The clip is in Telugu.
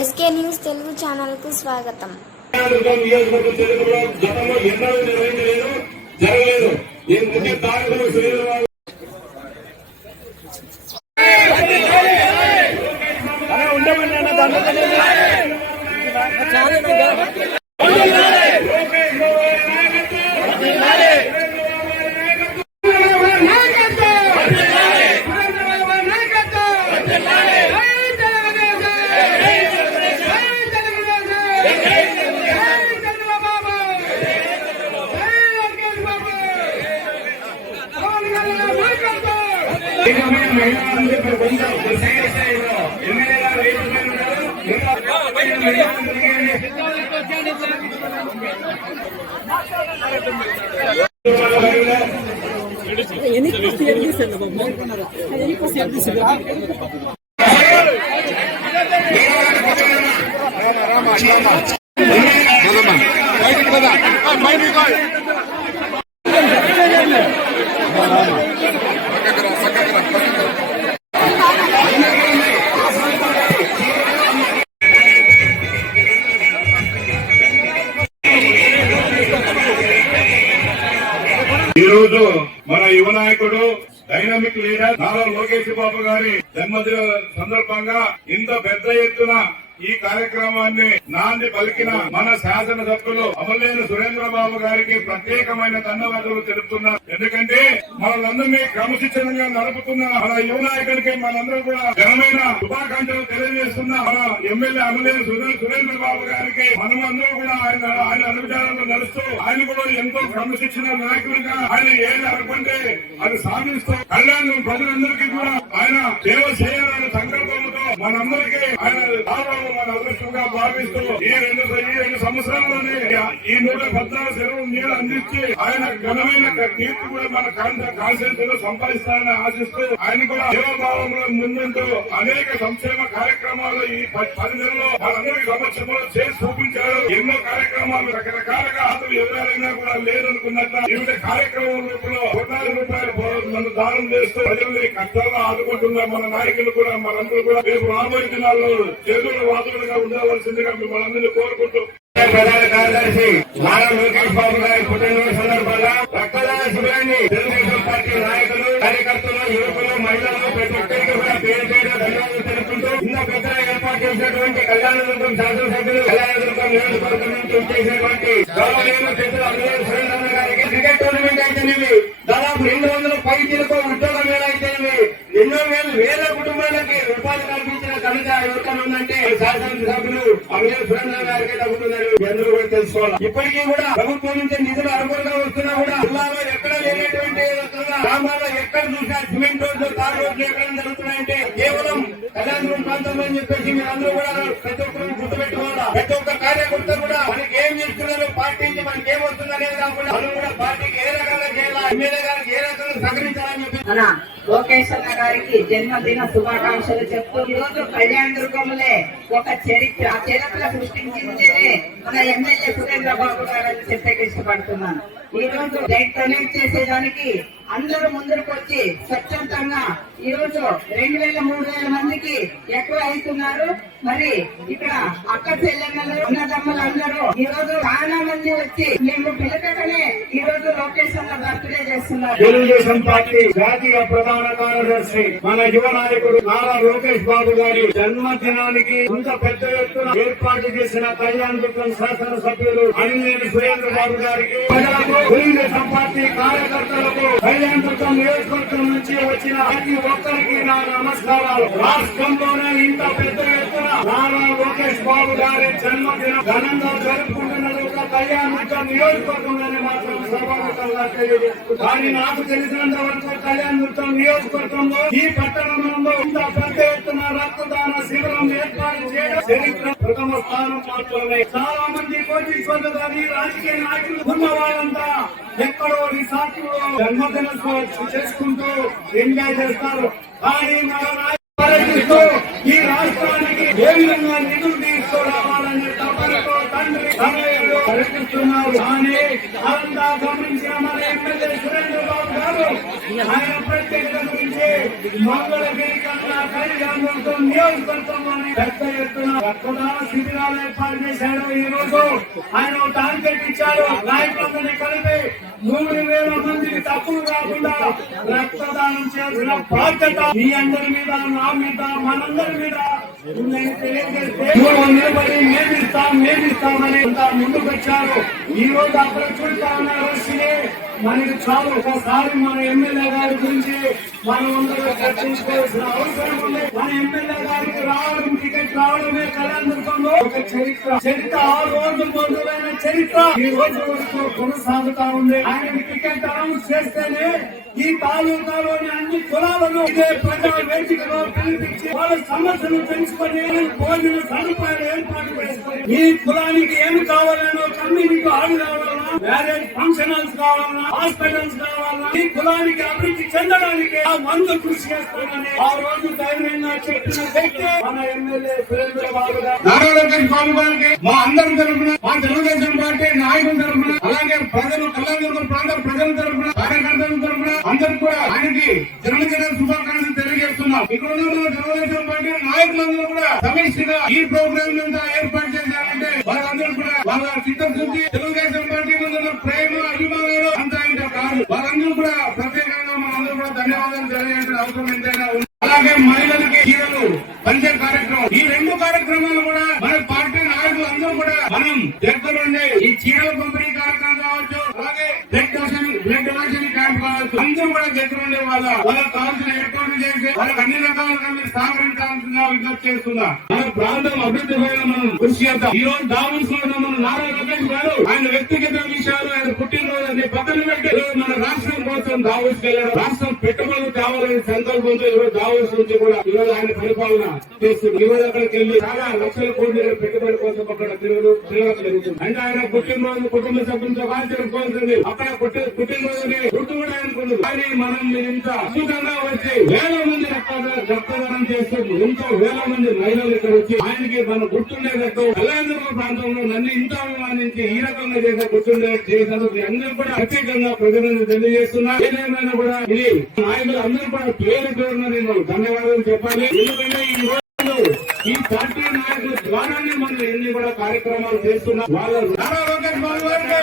ఎస్కే న్యూస్ తెలుగు ఛానల్ కు స్వాగతం. ఈ రోజు మన యువ నాయకుడు డైనమిక్ లీడర్ నారా లోకేష్ బాబు గారి జన్మదిన సందర్భంగా ఇంత పెద్ద ఎత్తున ఈ కార్యక్రమాన్ని నాంది పలికిన మన శాసనసభ్యులు అమలేని సురేంద్రబాబు గారికి ప్రత్యేకమైన ధన్యవాదాలు తెలుపుతున్నారు. ఎందుకంటే మనలందరినీ క్రమశిక్షణంగా నడుపుతున్న మన యువ నాయకుడికి మనందరూ కూడా ఘనమైన శుభాకాంక్షలు తెలియజేస్తున్న మన ఎమ్మెల్యే అమలేని సురేంద్రబాబు గారికి మనమందరూ కూడా ఆయన అనుచారంలో నడుస్తూ ఆయన కూడా ఎంతో క్రమశిక్షణ నాయకుడిగా ఆయన ఏది అనుకుంటే అది సాధిస్తూ కళ్యాణం ప్రజలందరికీ కూడా ఆయన సేవ చేయాలనే సంకల్పంతో మనందరికీ ఆయన మన అదృష్టంగా భావిస్తూ ఈ రెండు సంవత్సరాల్లోనే ఈ 114 చెరువు నీరు అందించి ఆయన ఘనమైన కీర్తి కూడా మన కాన్స్టిట్యూన్సీ లో సంపాదిస్తారని ఆశిస్తూ ఆయన కూడా సేవాభావంలో ముందుంటూ అనేక సంక్షేమ కార్యక్రమాలు ఈ 10 నెలల్లో మనందరి సమక్షంలో చేసి చూపించారు. ఎన్నో కార్యక్రమాలు రకరకాలుగా అసలు ఎవరైనా కూడా లేదనుకున్నట్ల వివిధ కార్యక్రమాల కోట్లాది రూపాయలు నన్ను దానం చేస్తూ ప్రజల్ని కష్టాల్లో ఆదుకుంటున్న మన నాయకులు కూడా మనందరూ కూడా రేపు రాబోయే దినాల్లో చేతులు వాదులుగా ఉండవలసిందిగా మిమ్మల్ని కోరుకుంటూ ప్రధాన కార్యదర్శి నారా లోకేష్ బాబు గారి పుట్టినరోజు సందర్భంగా రక్తదాన శిబిరాన్ని తెలుగుదేశం పార్టీ నాయకులు కార్యకర్తలు యువకులు మహిళలు ప్రతి ఒక్కరికి కూడా పేరు పేరు ధన్యవాదాలు తెలుపుకుంటూ ఇంత పెద్దగా ఏర్పాటు చేసినటువంటి కళ్యాణదుర్గం శాసనసభ్యులు కళ్యాణదుర్గం నియోజకవర్గం నుంచి చేసినటువంటి గౌరవనీయులు పెద్దలు అమలేని సురేంద్ర గారికి క్రికెట్ టోర్నమెంట్ అయితేనేవి దాదాపు 200 పైచీలకు ఉద్యోగ మేళ అయితేనేవి ఎన్నో వేల కుటుంబాలకి ఉపాధి కల్పించిన కనుక ఎవరికైనా ఉందంటే శాసనసభ్యులు అమలేని సురేంద్ర గారికి తగ్గుతుందని అందరూ కూడా తెలుసుకోవాలి. ఇప్పటికీ కూడా ప్రభుత్వం నుంచి నిధులు అనుకూలంగా వస్తున్నా కూడా జిల్లాలో ఎక్కడ లేనటువంటి గ్రామాల్లో ఎక్కడ చూసినా సిమెంట్ రోడ్లు తార్ రోడ్లు ఎక్కడ జరుగుతున్నాయంటే కేవలం కళ్యాణదుర్గం ప్రాంతంలో అని చెప్పేసి మీరందరూ కూడా ప్రతి ఒక్కరు గుర్తుపెట్టుకోవాలా. ప్రతి ఒక్క కార్యకర్త కూడా మనకి ఏం చేస్తున్నారు, పార్టీ నుంచి మనకి ఏం వస్తుంది అనేది కాకుండా మనం కూడా పార్టీకి ఏ రకంగా చేయాలా, ఎమ్మెల్యే గారికి ఏ రకంగా సహకరించాలని చెప్పి మన లోకేష్ అన్న గారికి జన్మదిన శుభాకాంక్షలు చెప్తూ ఈ రోజు కళ్యాణదుర్గంలో ఒక చరిత్ర సృష్టించిందే మన ఎమ్మెల్యే సురేంద్ర బాబు గారు చెప్పేకి ఇష్టపడుతున్నాను. ఈ రోజు బ్లడ్ డొనేట్ చేసేదానికి అందరూ ముందుకు వచ్చి స్వచ్ఛందంగా ఈ రోజు 2000-3000 మందికి ఎక్కువ అవుతున్నారు. మరి ఇక్కడ అక్క చెల్లెమ్మలు అన్నదమ్ములు అందరూ ఈ రోజు చాలా మంది వచ్చి మేము పిలకనే ఈ రోజు లోకేష్ అన్న బర్త్డే చేస్తున్నారు. తెలుగుదేశం పార్టీ జాతీయ ప్రధాన కార్యదర్శి మన యువ నాయకుడు నారా లోకేష్ బాబు గారి జన్మదినానికి ఇంత పెద్ద ఎత్తున ఏర్పాటు చేసిన కళ్యాణదుర్గం శాసనసభ్యులు అమలేని సురేంద్ర బాబు గారికి తెలుగుదేశం పార్టీ కార్యకర్తలకు కళ్యాణదుర్గం నియోజకవర్గం నుంచి వచ్చిన ప్రతి ఒక్కరికి నా నమస్కారాలు. రాష్ట్రంలోనే ఇంత పెద్ద ఎత్తున నారా లోకేష్ బాబు గారి జన్మదినం ఘనంగా జరుపుకుంటున్నది ఒక కళ్యాణదుర్గం నియోజకవర్గంలోనే మాత్రం సభాముఖంగా తెలియజేస్తుంది. కానీ నాకు తెలిసినంత వరకు కళ్యాణదుర్గం నియోజకవర్గంలో ఈ పట్టణంలో ఇంత పెద్ద ఎత్తున రక్తదాన శిబిరం ఏర్పాటు చేయడం చరిత్ర ప్రథమ స్థానం మాత్రమే. చాలా మంది కోటీశ్వర్లు కానీ రాజకీయ నాయకులు ఉన్న వాళ్ళంతా ఎక్కడో రిసార్ట్ లో జన్మదిన చేసుకుంటూ ఎంజాయ్ చేస్తారు. కానీ ఈ రాష్ట్రానికి ఏ విధంగా నిధులు తీసుకురావాలనే తపనతో తండ్రి సమయంలో ప్రయత్నిస్తున్నారు. కానీ అదంతా గమనించిన మన ఎమ్మెల్యే సురేంద్ర బాబు గారు ఆయన ప్రత్యేకత గురించి మంగళగిరి కన్నా కళ్యాణదుర్గం నియోజకవర్గంలోని పెద్ద ఎత్తున రక్తదాన శిబిరాలు ఏర్పాటు చేశాడు. ఈ రోజు ఆయన టార్గెట్ ఇచ్చారు. నాయకులందరినీ కలిపి 3,000 మందికి తక్కువ కాకుండా రక్తదానం చేసిన బాధ్యత మీ అందరి మీద, నా మీద, మనందరి మీద ఉందని తెలియజేస్తే నిలబడి మేమిస్తామని ముందుకు వచ్చారు. ఈ రోజు అక్కడ చూస్తా ఉన్నారు. మనకి చాలు ఒకసారి మన ఎమ్మెల్యే గారి గురించి మనం అందరూ చర్చించుకోవాల్సిన అవసరం ఉంది. మన ఎమ్మెల్యే గారికి రావడం, టికెట్ రావడమే కళ్యాణదుర్గంలో ఒక చరిత్ర 6 రోజులు మొదలైన చరిత్ర ఈ రోజు వరకు కొనసాగుతా ఉంది. ఆయనకి టికెట్ అనౌన్స్ చేస్తేనే ఈ తాలూకాలోని అన్ని కులాలను ఇదే ప్రజా వేదికలో పిలిపించి వాళ్ళ సమస్యలు తెలుసుకొని భోజన సదుపాయాలు ఏర్పాటు చేసుకుని ఈ కులానికి ఏమి కావాలనో కమ్యూనిటీ హాల్ కావాలన్నా, మ్యారేజ్ ఫంక్షన్ హాల్స్ కావాలన్నా, హాస్పిటల్స్ కావాలన్నా, ఈ కులానికి అభివృద్ధి చెందడానికి ఆ మందు కృషి చేస్తానని ఆ రోజు ధైర్యంగా చెప్పిన వ్యక్తి మన ఎమ్మెల్యే సురేంద్ర బాబు గారు. నారా లోకేష్ బాబు గారికి మా అందరి తరఫున, మా తెలుగుదేశం పార్టీ నాయకుల తరఫున, అలాగే ప్రజలు కళ్యాణదుర్గం ప్రాంత ప్రజల తరఫున, కార్యకర్తల తరఫున అందరికి కూడా ఆయనకి జన్మదిన శుభాకాంక్షలు తెలియజేస్తున్నాం. ఇక్కడ ఉన్న తెలుగుదేశం పార్టీ నాయకులందరూ కూడా సమిష్టిగా ఈ ప్రోగ్రామ్ అంతా ఏర్పాటు చేశారంటే వాళ్ళందరూ కూడా వాళ్ళ చిత్తశుద్ధి, తెలుగుదేశం పార్టీ మీద ప్రేమ, అభిమానాలు అంతా ఇంకా కాదు. వాళ్ళందరూ కూడా ప్రత్యేకంగా మనందరూ కూడా ధన్యవాదాలు తెలియజేయాల్సిన అవసరం ఎంతైనా ఉంది. అలాగే మహిళలకి చీరలు పంచే కార్యక్రమం, ఈ 2 కార్యక్రమాలు కూడా మన పార్టీ నాయకులు అందరూ కూడా మనం దగ్గరుండి ఈ చీరల పంపిణీ కార్యక్రమం కావచ్చు, అలాగే బ్లడ్ డొనేషన్ క్యాంప్ కావచ్చు, అందరూ కూడా దగ్గరుండి వాళ్ళకి కావాల్సిన ఏర్పాట్లు చేసి వాళ్ళకి అన్ని రకాలుగా మీరు సహకరించాల్సిందిగా విజ్ఞప్తి చేస్తున్నా. మన ప్రాంతం అభివృద్ధి పైన మనం కృషి చేద్దాం. ఈ రోజు దావోస్ లో మన నారా లోకేష్ గారు ఆయన వ్యక్తిగత విషయాలు, ఆయన పుట్టినరోజు అనే పక్కన పెట్టి మన రాష్ట్రం కోసం దావోస్ వెళ్ళారు. రాష్ట్రం పెట్టుబడులు కావాలని సంకల్పంతో ఈరోజు దావోస్ నుంచి కూడా ఈరోజు ఆయన పరిపాలన చేస్తుంది. ఈరోజు అక్కడికి వెళ్లి చాలా లక్షల కోట్ల పెట్టుబడి కోసం అక్కడ తిరగలుగుతుంది. అంటే ఆయన పుట్టినరోజు కుటుంబ సభ్యులతో బాగా జరుపుకోవాల్సింది. అక్కడ పుట్టినరోజుని గుర్తు కూడా అనుకున్నారు. కానీ మనం ఇంత అద్భుతంగా వచ్చి 1000 మంది రక్తదానం చేస్తుంది. ఎంతో 1000 మంది మహిళలు ఇక్కడ వచ్చి ఆయనకి మనం గుర్తుండేటట్టు కళ్యాణదుర్గం ప్రాంతంలో నన్ను ఇంత అభిమానించి ఈ రకంగా చేసే గుర్తుండే చేసినందుకు అందరూ కూడా ప్రత్యేకంగా ప్రజలను తెలియజేస్తున్నా. ఏదేమైనా కూడా ఇది నాయకులు అందరూ కూడా పేరు పేరున నేను ధన్యవాదాలు చెప్పాలి. ఎందుకంటే ఈ పార్టీ నాయకుల ద్వారానే మనం ఎన్ని కూడా కార్యక్రమాలు చేస్తున్నాం. వాళ్ళ నారా లోకేష్ బాబు గారికి